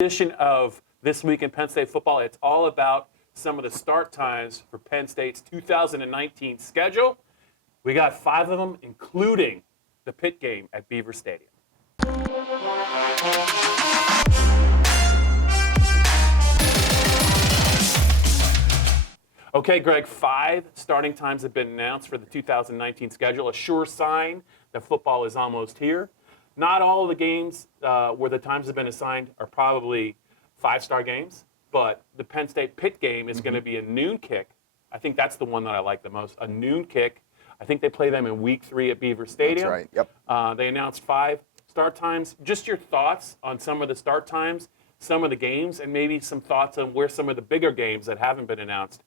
Edition of This Week in Penn State Football. It's all about some of the start times for Penn State's 2019 schedule. We got 5 of them, including the Pitt game at Beaver Stadium. Okay, Greg, 5 starting times have been announced for the 2019 schedule, a sure sign that football is almost here. Not all of the games where the times have been assigned are probably 5-star games, but the Penn State Pitt game is going to be a noon kick. I think that's the one that I like the most, a noon kick. I think they play them in week 3 at Beaver Stadium. That's right, yep. They announced 5 start times. Just your thoughts on some of the start times, some of the games, and maybe some thoughts on where some of the bigger games that haven't been announced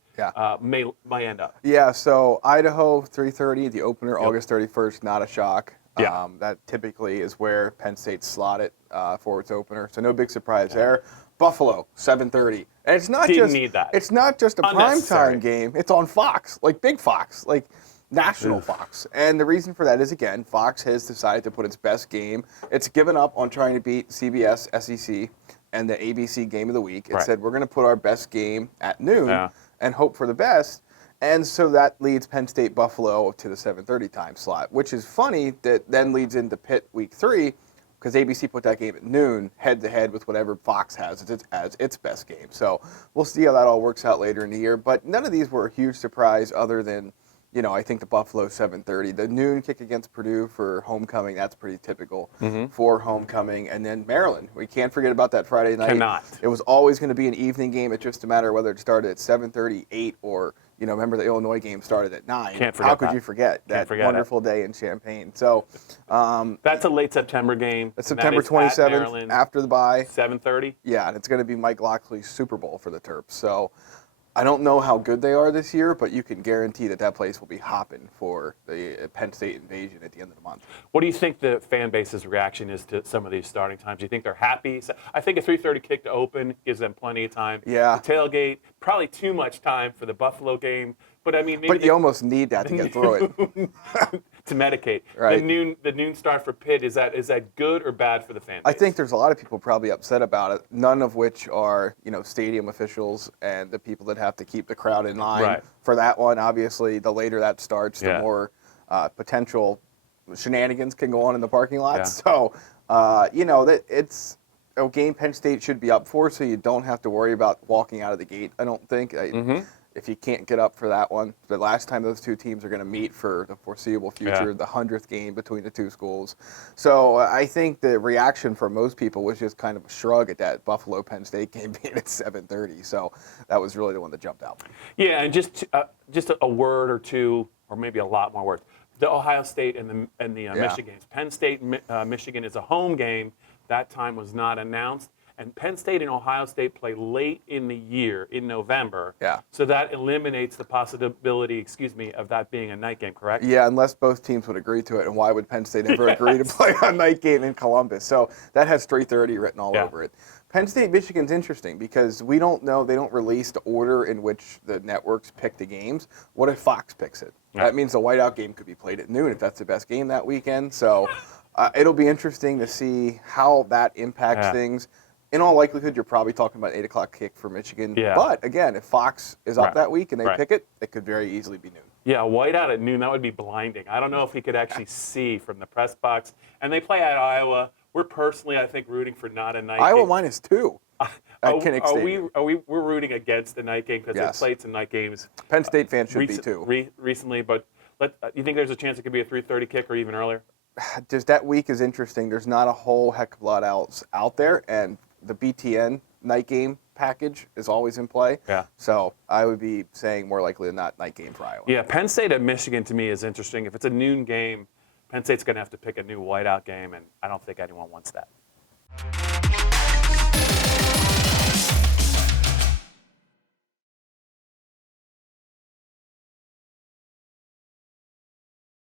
may end up. Yeah, so Idaho, 3:30, the opener, August 31st, not a shock. Yeah. That typically is where Penn State slotted for its opener, so no big surprise there. Buffalo, 7:30, and it's not It's not just a primetime game. It's on Fox, like big Fox, like national Fox. And the reason for that is, again, Fox has decided to put its best game. It's given up on trying to beat CBS, SEC, and the ABC game of the week. It said we're going to put our best game at noon and hope for the best. And so that leads Penn State Buffalo to the 7:30 time slot, which is funny that then leads into Pitt week 3 because ABC put that game at noon, head-to-head with whatever Fox has as its best game. So we'll see how that all works out later in the year. But none of these were a huge surprise other than, you know, I think the Buffalo 7:30. The noon kick against Purdue for homecoming, that's pretty typical for homecoming. And then Maryland. We can't forget about that Friday night. Cannot. It was always going to be an evening game. It's just a matter of whether it started at 7:30, 8, or, you know, remember the Illinois game started at 9. Can't forget How could you forget that wonderful day in Champaign? So that's a late September game. It's September 27th after the bye. 7:30. Yeah, and it's going to be Mike Locksley's Super Bowl for the Terps. So I don't know how good they are this year, but you can guarantee that that place will be hopping for the Penn State invasion at the end of the month. What do you think the fan base's reaction is to some of these starting times? Do you think they're happy? So I think a 3:30 kick to open gives them plenty of time. Yeah. The tailgate, probably too much time for the Buffalo game. But I mean, maybe you almost need that to get through it. To medicate. Right. The noon start for Pitt, is that good or bad for the fan base? I think there's a lot of people probably upset about it, none of which are, you know, stadium officials and the people that have to keep the crowd in line for that one. Obviously, the later that starts, the more potential shenanigans can go on in the parking lot. Yeah. So, you know, that it's a game Penn State should be up for, so you don't have to worry about walking out of the gate, I don't think. If you can't get up for that one, the last time those two teams are going to meet for the foreseeable future, the 100th game between the two schools. So I think the reaction for most people was just kind of a shrug at that Buffalo-Penn State game being at 7:30. So that was really the one that jumped out. Yeah, and just a word or two, or maybe a lot more words. The Ohio State and the Michigan games. Penn State, Michigan is a home game. That time was not announced. And Penn State and Ohio State play late in the year, in November. Yeah. So that eliminates the possibility, of that being a night game, correct? Yeah, unless both teams would agree to it. And why would Penn State ever agree to play a night game in Columbus? So that has 3:30 written all over it. Penn State, Michigan's interesting because we don't know, they don't release the order in which the networks pick the games. What if Fox picks it? Yeah. That means the whiteout game could be played at noon if that's the best game that weekend. So it'll be interesting to see how that impacts things. In all likelihood, you're probably talking about 8 o'clock kick for Michigan. Yeah. But, again, if Fox is up that week and they pick it, it could very easily be noon. Yeah, whiteout at noon, that would be blinding. I don't know if he could actually see from the press box. And they play at Iowa. We're personally, I think, rooting for not a night game. Iowa -2 at Kinnick Stadium. We're rooting against the night game because they played some night games. Penn State fans should be too. Recently, but you think there's a chance it could be a 3:30 kick or even earlier? Just that week is interesting. There's not a whole heck of a lot else out there, and the BTN night game package is always in play. Yeah. So I would be saying more likely than not night game for Iowa. Yeah, Penn State at Michigan to me is interesting. If it's a noon game, Penn State's going to have to pick a new whiteout game, and I don't think anyone wants that.